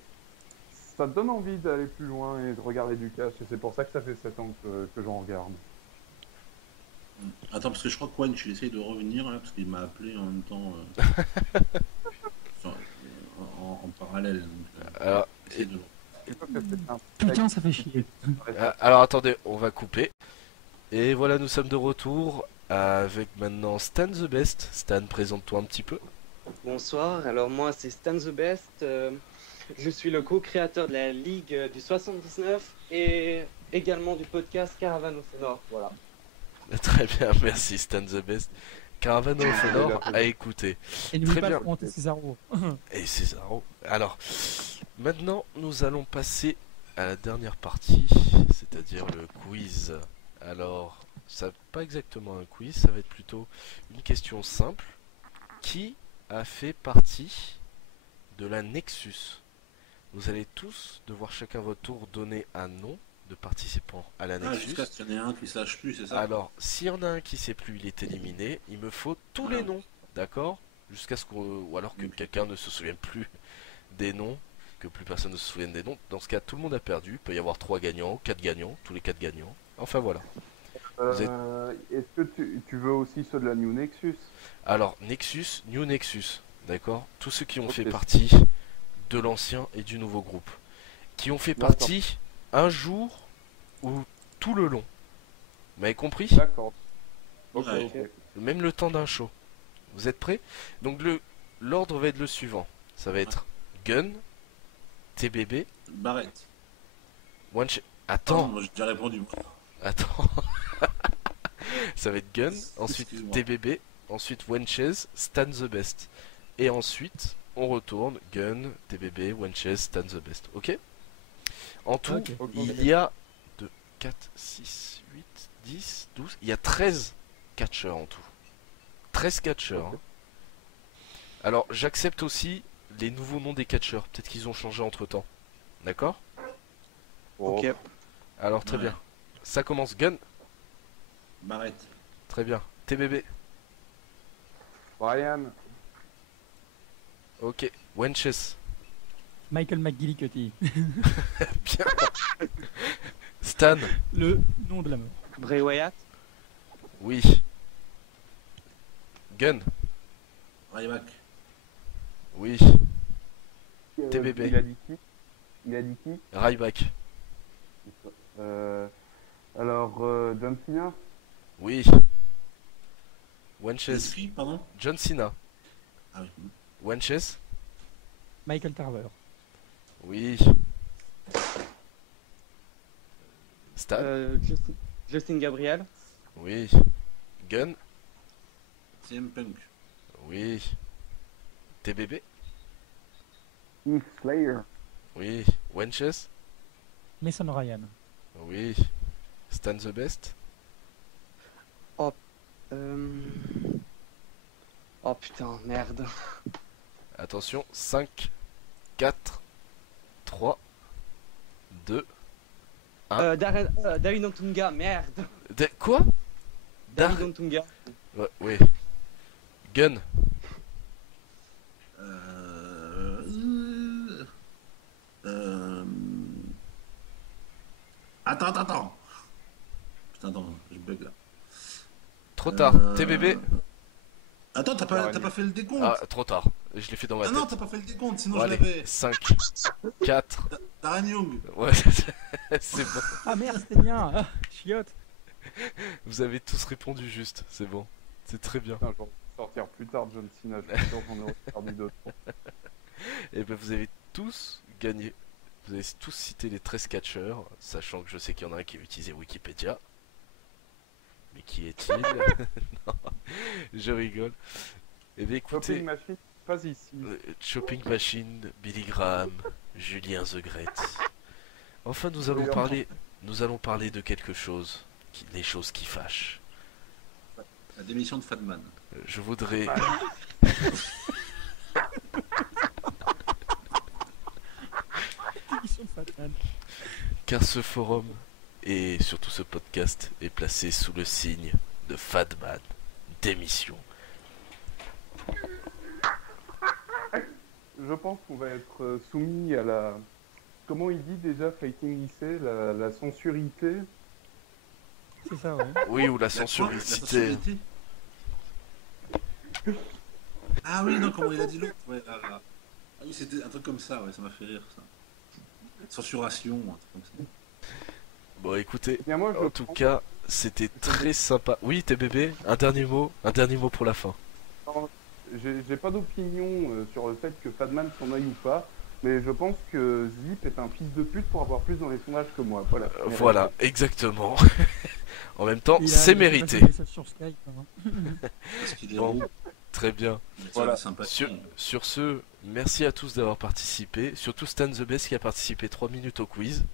ça te donne envie d'aller plus loin et de regarder du catch et c'est pour ça que ça fait 7 ans que j'en regarde. Attends, parce que je crois que Wench, il essaye de revenir là, parce qu'il m'a appelé en même temps en parallèle. Donc, Alors, essaye de... Putain, ça fait chier. alors attendez, on va couper. Et voilà, nous sommes de retour avec maintenant Stan the Best. Stan, présente-toi un petit peu. Bonsoir, alors moi c'est Stan the Best, je suis le co-créateur de la Ligue du 79 et également du podcast Caravane au Sonore, voilà. Très bien, merci Stan the Best. Caravane au Sonore à écouter. Et n'oublie Très pas de bien. fronter Césaro. Et Césaro. Alors, maintenant, nous allons passer à la dernière partie, c'est-à-dire le quiz. Alors, ça pas exactement un quiz, ça va être plutôt une question simple. Qui a fait partie de la Nexus? Vous allez tous devoir chacun votre tour donner un nom de participant à la Ah, Nexus. jusqu'à ce qu'il y en ait un qui sache plus, c'est ça? Alors, s'il y en a un qui sait plus, il est éliminé. Il me faut tous les noms, d'accord? Jusqu'à ce qu'on, ou alors que quelqu'un ne se souvienne plus des noms, que plus personne ne se souvienne des noms. Dans ce cas, tout le monde a perdu. Il peut y avoir 3 gagnants, 4 gagnants, tous les 4 gagnants. Enfin voilà. Est-ce que tu veux aussi ceux de la New Nexus? Alors, Nexus, New Nexus, d'accord? Tous ceux qui ont fait Ok. partie de l'ancien et du nouveau groupe. Qui ont fait D'accord. partie un jour ou tout le long. Vous m'avez compris? D'accord. Ok, Ouais. ok. Même le temps d'un show. Vous êtes prêts? Donc l'ordre va être le suivant. Ça va être Gun, TBB, Barrett. Attends, Moi, j'ai déjà répondu. attends. Ça va être Gun, ensuite Excuse-moi. TBB, ensuite Wenches, Stan the Best. Et ensuite, on retourne Gun, TBB, Wenches, Stan the Best. Ok? En tout, Ok. Ok. il y a 2, 4, 6, 8, 10, 12. Il y a 13 catcheurs en tout. 13 catcheurs. Ok. Hein. Alors, j'accepte aussi les nouveaux noms des catcheurs. Peut-être qu'ils ont changé entre temps. D'accord? Ok. Alors, très Ouais. bien. Ça commence Gun. Barrett. Très bien. TBB. Brian. Ok. Wenches. Michael McGillicuddy. Bien. Stan. Le nom de la mort. Bray Wyatt, Oui. Gun. Ryback. Oui. Euh, TBB. Il a dit qui Ryback. Alors, John Cena. Oui. Wenches. Qui, pardon? John Cena. Ah oui. Wenches. Michael Tarver. Oui. Stan. Justin Gabriel. Oui. Gun. CM Punk. Oui. TBB. Heath Slayer. Oui. Wenches. Mason Ryan. Oui. Stan the Best. Oh putain, merde. Attention. 5, 4, 3, 2. David Antunga, merde. Quoi? David Antunga. Ouais, oui. Gun. Attends. Putain, attends, je bug là. Trop tard. TBB. Attends, t'as pas fait le décompte. Ah, trop tard. Je l'ai fait dans ma Ah tête. non, t'as pas fait le décompte, sinon Bon, je allez. l'avais. 5, 4. Darren Young. Ouais, c'est bon. Ah merde, c'était bien. Ah, chiotte. Vous avez tous répondu juste. C'est bon. C'est très bien. Putain, je vais sortir plus tard John Cena. Je suis sûr qu'on aurait perdu d'autres. Et ben vous avez tous gagné. Vous avez tous cité les 13 catcheurs, sachant que je sais qu'il y en a un qui a utilisé Wikipédia. Mais qui est-il? Non, je rigole. Et bien écoutez, Shopping Machine, pas ici. Shopping Machine, Billy Graham, Julien The Great. Enfin, nous allons parler de quelque chose, les choses qui fâchent. La démission de Fatman. Je voudrais... Car ce forum et surtout ce podcast est placé sous le signe de Fatman, démission. Je pense qu'on va être soumis à la... Comment il dit déjà Fighting IC, la censurité. C'est ça, ouais. Oui, ou la La censuricité. sensualité. Ah oui, non, comment il a dit l'autre, ouais, Ah oui, c'était un truc comme ça, ouais, ça m'a fait rire, ça. Censuration, un truc comme ça. Bon, écoutez, Eh bien, moi, je en tout cas, c'était très sympa. Oui, TBB, un dernier mot pour la fin. J'ai pas d'opinion sur le fait que Fatman s'en aille ou pas, mais je pense que Zip est un fils de pute pour avoir plus dans les sondages que moi. Voilà. Voilà, exactement. En même temps, Il a- c'est il a mérité. passé un message sur Skype, hein. Parce qu'il est Bon. roux, Très bien. il attire Voilà. la sympathie. Sur ce, merci à tous d'avoir participé. Surtout Stan the Best qui a participé 3 minutes au quiz.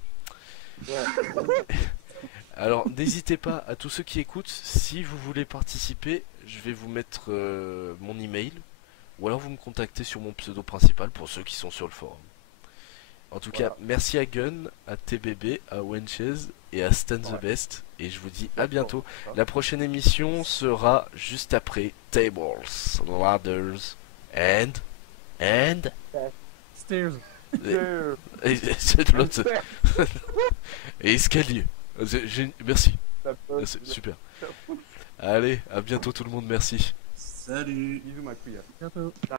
Alors, n'hésitez pas à tous ceux qui écoutent, si vous voulez participer, je vais vous mettre mon email, ou alors vous me contactez sur mon pseudo principal pour ceux qui sont sur le forum. En tout cas, merci à Gun, à TBB, à Wenches et à Stan the Best, et je vous dis à bientôt. La prochaine émission sera juste après Tables, Ladders and Stairs. et c'est l'autre. Et escalier. Merci. C'est super. Allez, à bientôt tout le monde, merci. Salut. Bisous ma couille. Bientôt. Ciao.